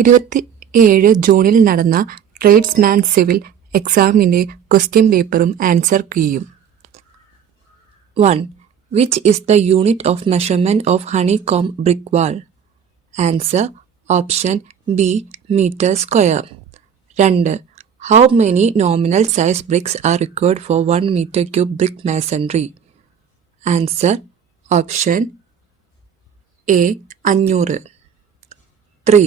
27 ജൂണിൽ നടന്ന tradesman civil എക്സാമിന്റെ ക്വസ്റ്റ്യൻ പേപ്പറും ആൻസർ കീയും. 1. Which is the unit of measurement of honeycomb brick wall? Answer option B meter square. 2. How many nominal size bricks are required for 1 meter cube brick masonry? Answer option A 500. 3.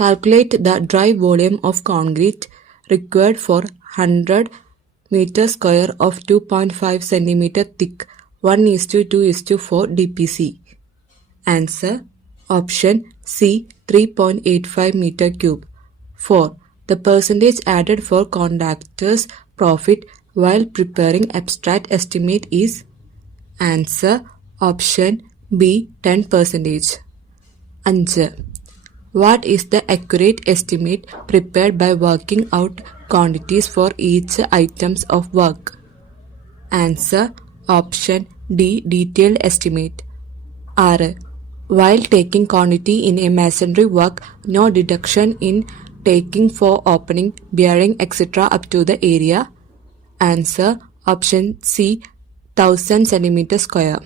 Calculate the dry volume of concrete required for 100 meter square of 2.5 cm thick 1:2:4 dpc. Answer option C 3.85 meter cube. 4. The percentage added for contractor's profit while preparing abstract estimate is. Answer option B 10%. 5. What is the accurate estimate prepared by working out quantities for each items of work? Answer option D detailed estimate. 6. While taking quantity in a masonry work, no deduction in taking for opening, bearing, etc. up to the area. Answer option C 1000 cm square.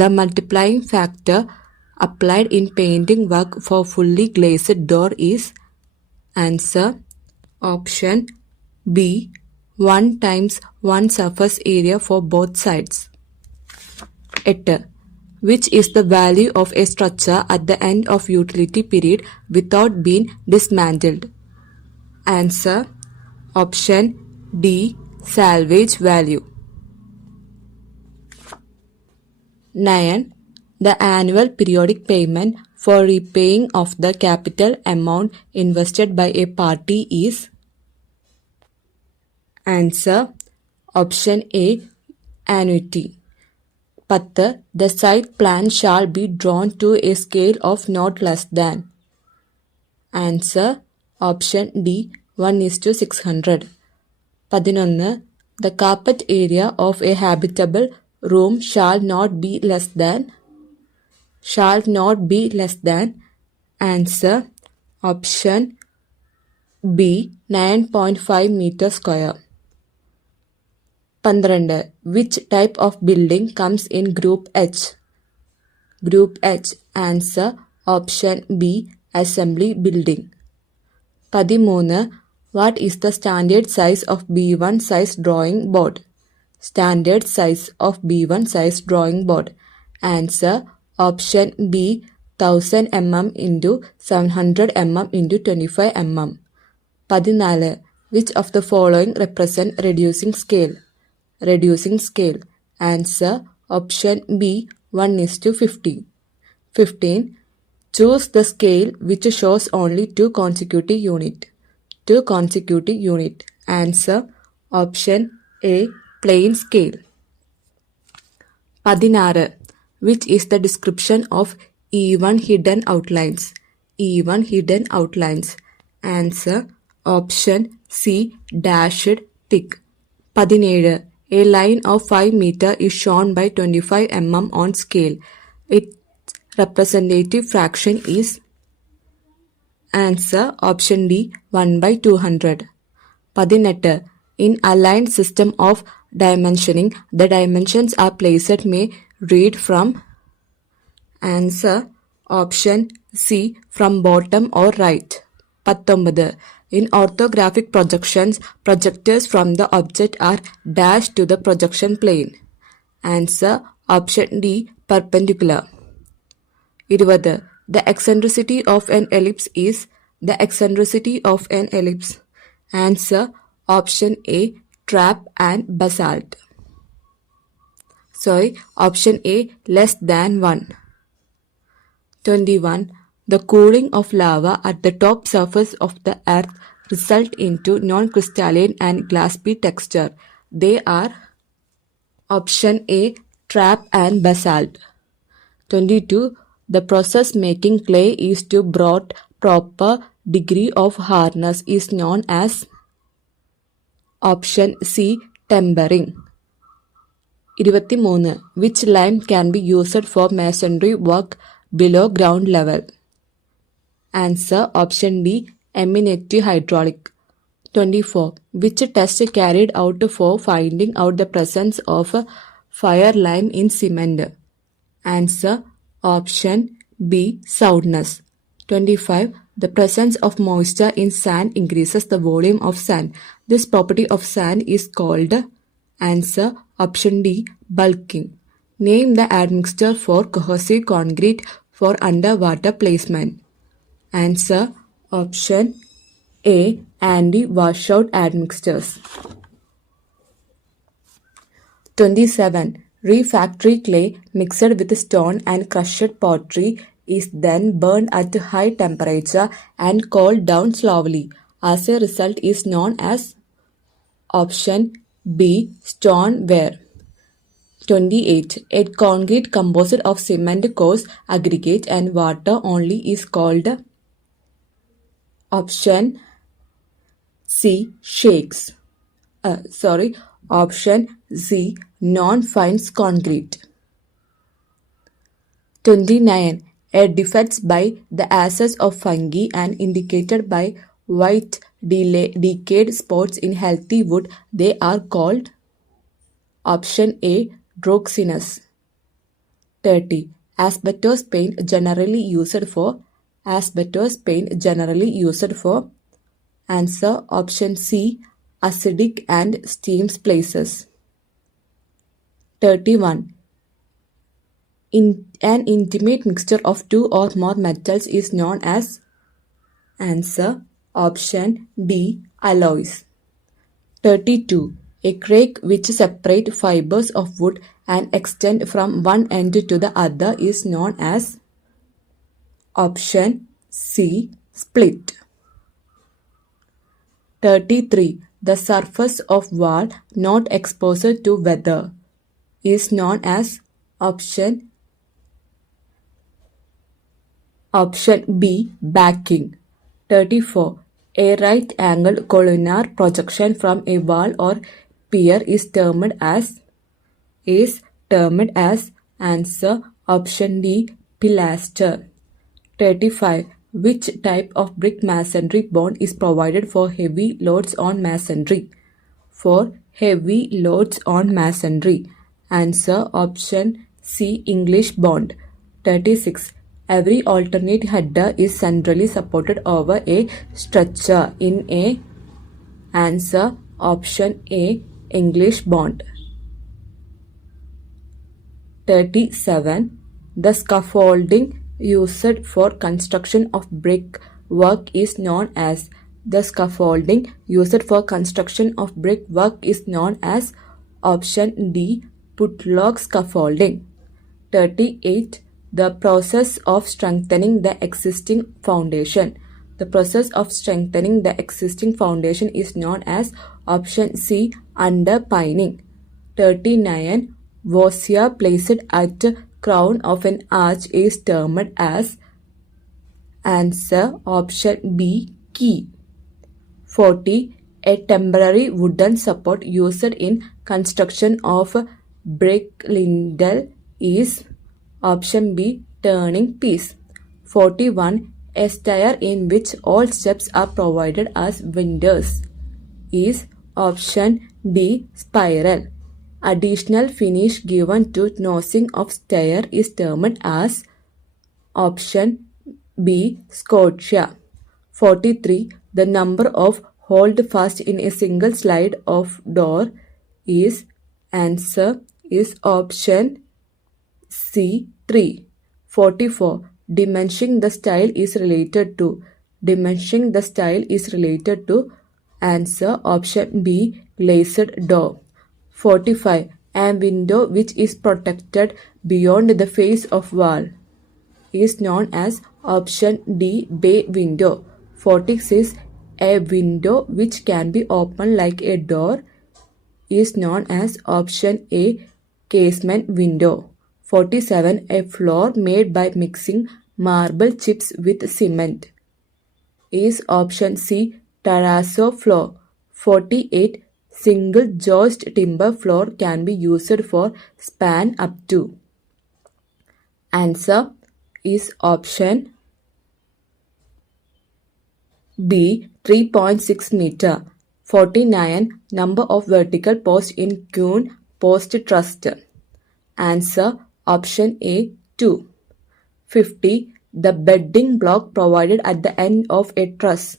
The multiplying factor applied in painting work for fully glazed door is. Answer option B 1 times 1 surface area for both sides. 8. Which is the value of a structure at the end of utility period without being dismantled? Answer option D salvage value. 9. The annual periodic payment for repaying of the capital amount invested by a party is. Answer option A annuity. 10. The site plan shall be drawn to a scale of not less than. Answer option D 1:600. 11. The carpet area of a habitable room shall not be less than. Answer option B 9.5 meter square. 12. Which type of building comes in group H? Answer option B assembly building. 13. What is the standard size of B1 size drawing board? Answer option B 1000 mm into 700 mm into 25 mm. 14. Which of the following represent reducing scale? Answer option B 1:50. 15. Choose the scale which shows only 2 consecutive unit. Answer option A plain scale. 16. Which is the description of even hidden outlines? Answer option C dashed thick. 17. A line of 5 meter is shown by 25 mm on scale. Its representative fraction is. Answer option D 1/200. 18. In aligned system of dimensioning, the dimensions are placed may read from. Answer option C from bottom or right. 19. In orthographic projections, projectors from the object are dashed to the projection plane. Answer option D perpendicular. 20. The eccentricity of an ellipse is. Answer option A trap and basalt. Option A less than 1. 21. The cooling of lava at the top surface of the earth result into non-crystalline and glassy texture. They are. Option A trap and basalt. 22. The process making clay is to brought proper degree of hardness is known as. Option C tempering. 23. Which lime can be used for masonry work below ground level? Answer option D, emanative hydraulic. 24. Which test carried out for finding out the presence of fire lime in cement? Answer option B, soundness. 25. The presence of moisture in sand increases the volume of sand. This property of sand is called. Answer option D, bulking. Name the admixture for cohesive concrete for underwater placement. Answer option A, anti-washout admixtures. 27. Refractory clay mixed with stone and crushed pottery is then burned at high temperature and cooled down slowly. As a result is known as option B, stoneware. 28. A concrete composite of cement, coarse aggregate and water only is called option C, shakes. Option C, non-fines concrete. 29. A defects by the ashes of fungi and indicated by white decayed spots in healthy wood, they are called option A, droxinus. 30. Asbestos paint generally used for answer option C, acidic and steams places. 31. An intimate mixture of two or more metals is known as answer option D, alloys. 32. A crack which separates fibers of wood and extend from one end to the other is known as option C, split. 33. The surface of wall not exposed to weather is known as option B, backing. 34. A right angle columnar projection from a wall or pier is termed as answer option D, pilaster. 35. Which type of brick masonry bond is provided for heavy loads on masonry? Answer option C, English bond. 36. Every alternate header is centrally supported over a structure in a answer option A, English bond. 37. The scaffolding used for construction of brick work is known as option D, putlock scaffolding. 38. The process of strengthening the existing foundation. The process of strengthening the existing foundation is known as option C, underpinning. 39. Vosia placed at crown of an arch is termed as answer option B, key. 40. A temporary wooden support used in construction of brick lintel is option B, turning piece. 41. A stair in which all steps are provided as windows is option D, spiral. Additional finish given to nosing of stair is termed as option B, scotia. 43. The number of hold fast in a single slide of door is answer is option C, 3. 44. Dimensioning the style is related to answer option B, glazed door. 45. A window which is protected beyond the face of wall is known as option D, bay window. 46. A window which can be opened like a door is known as option A, casement window. 47. A floor made by mixing marble chips with cement is option C, terrazzo floor. 48. Single joist timber floor can be used for span up to. Answer is option B. 3.6 meter. 49. Number of vertical posts in Kuhn post trust. Answer option A 2. 50. The bedding block provided at the end of a truss.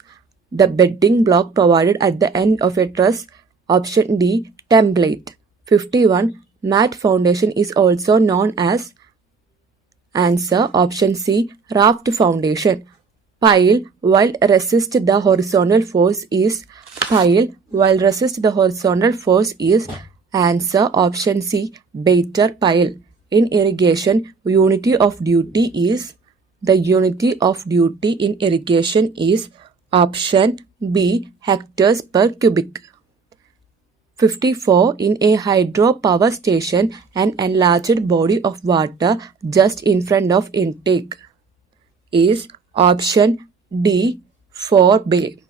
The bedding block provided at the end of a truss. Option D. Template. 51. Mat foundation is also known as. Answer option C. Raft foundation. Pile while resist the horizontal force is. Pile while resist the horizontal force is. Answer option C. Baiter pile. In irrigation, unity of duty is. The unity of duty in irrigation is. Option B. Hectares per cubic. 54. In a hydropower station, an enlarged body of water just in front of intake is. Option D. 4B.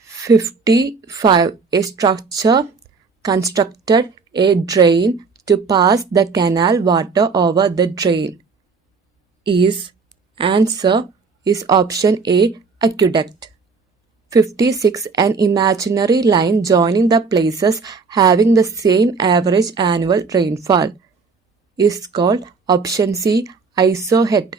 55. A structure constructed a drain to pass the canal water over the drain is. Answer is option A. Aqueduct. 56. An imaginary line joining the places having the same average annual rainfall is called option C. Isohead.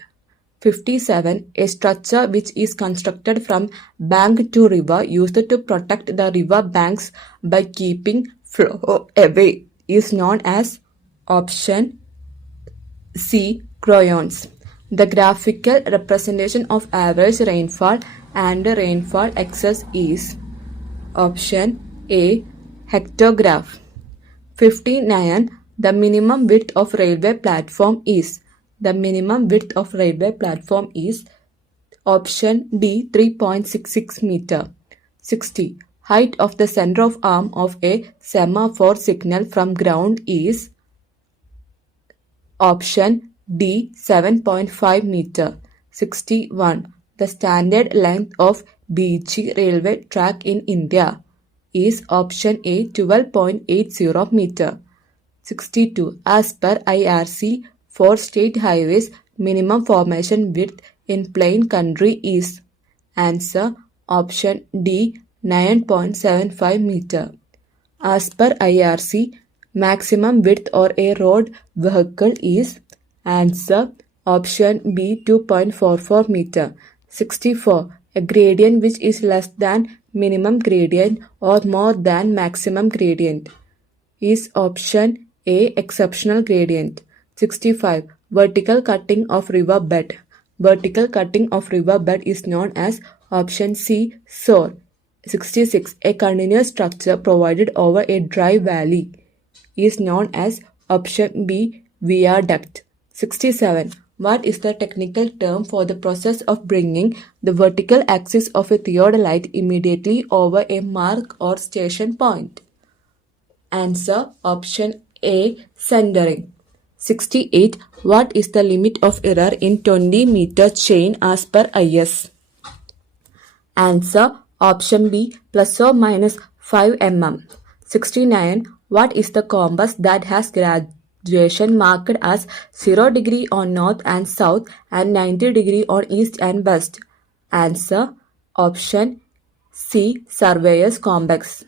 57. A structure which is constructed from bank to river used to protect the river banks by keeping flow away is known as. Option C. Crayons. The graphical representation of average rainfall and rainfall excess is. Option A. Hectograph. 59. The minimum width of railway platform is. The minimum width of railway platform is. Option D. 3.66 meter. 60. Height of the center of arm of a semaphore signal from ground is. Option D. 7.5 meter. 61. The standard length of BG railway track in India is. Option A. 12.80 meter. 62. As per IRC, for state highways, minimum formation width in plain country is. Answer option D. 9.75 meter. As per IRC, maximum width or a road vehicle is. Answer option B. 2.44 meter. 64. A gradient which is less than minimum gradient or more than maximum gradient is. Option A. Exceptional gradient. 65. Vertical cutting of river bed. Vertical cutting of river bed is known as. Option C. Soar. 66. A continuous structure provided over a dry valley is known as. Option B. Viaduct. 67. What is the technical term for the process of bringing the vertical axis of a theodolite immediately over a mark or station point? Answer option A. Centering. 68. What is the limit of error in 20 meter chain as per IS? Answer option B. Plus or minus 5 mm. 69. What is the compass that has graduation marked as 0 degree on north and south and 90 degree on east and west? Answer option C. Surveyor's compass.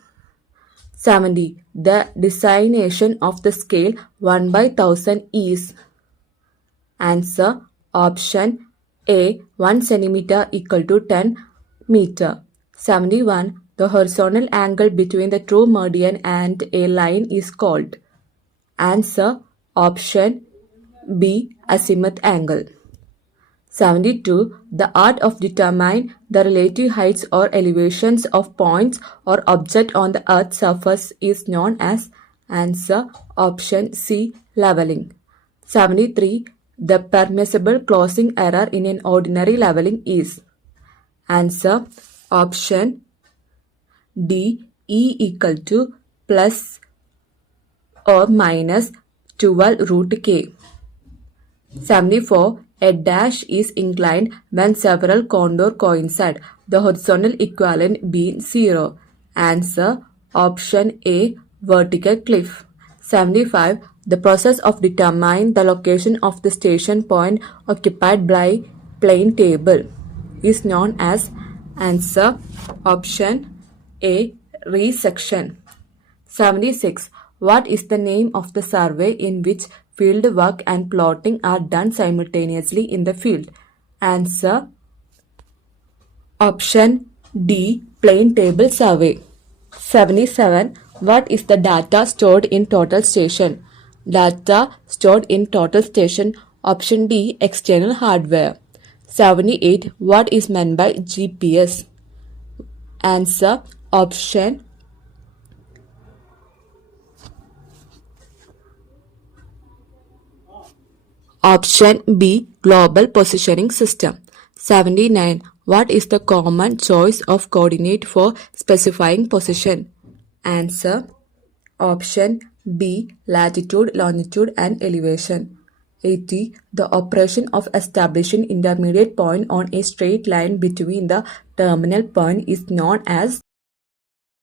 70. The designation of the scale 1/1000 is. Answer option A. 1 centimeter equal to 10 meter. 71. The horizontal angle between the true meridian and a line is called. Answer option B. Azimuth angle. 72. The art of determining the relative heights or elevations of points or objects on the earth's surface is known as. Answer option C. Leveling. 73. The permissible closing error in an ordinary leveling is. Answer option D. E equal to plus or minus 12 root k. 74. A dash is inclined when several contours coincide, the horizontal equivalent being 0. Answer option A. Vertical cliff. 75. The process of determining the location of the station point occupied by plane table is known as? Answer option A, resection. 76. What is the name of the survey in which field work and plotting are done simultaneously in the field? Answer option D, plane table survey. 77. What is the data stored in total station? Data stored in total station. Option D, external hardware. 78. What is meant by GPS? Answer option B, global positioning system. 79. What is the common choice of coordinate for specifying position? Answer option B, latitude, longitude and elevation. 80. The operation of establishing intermediate point on a straight line between the terminal point is known as?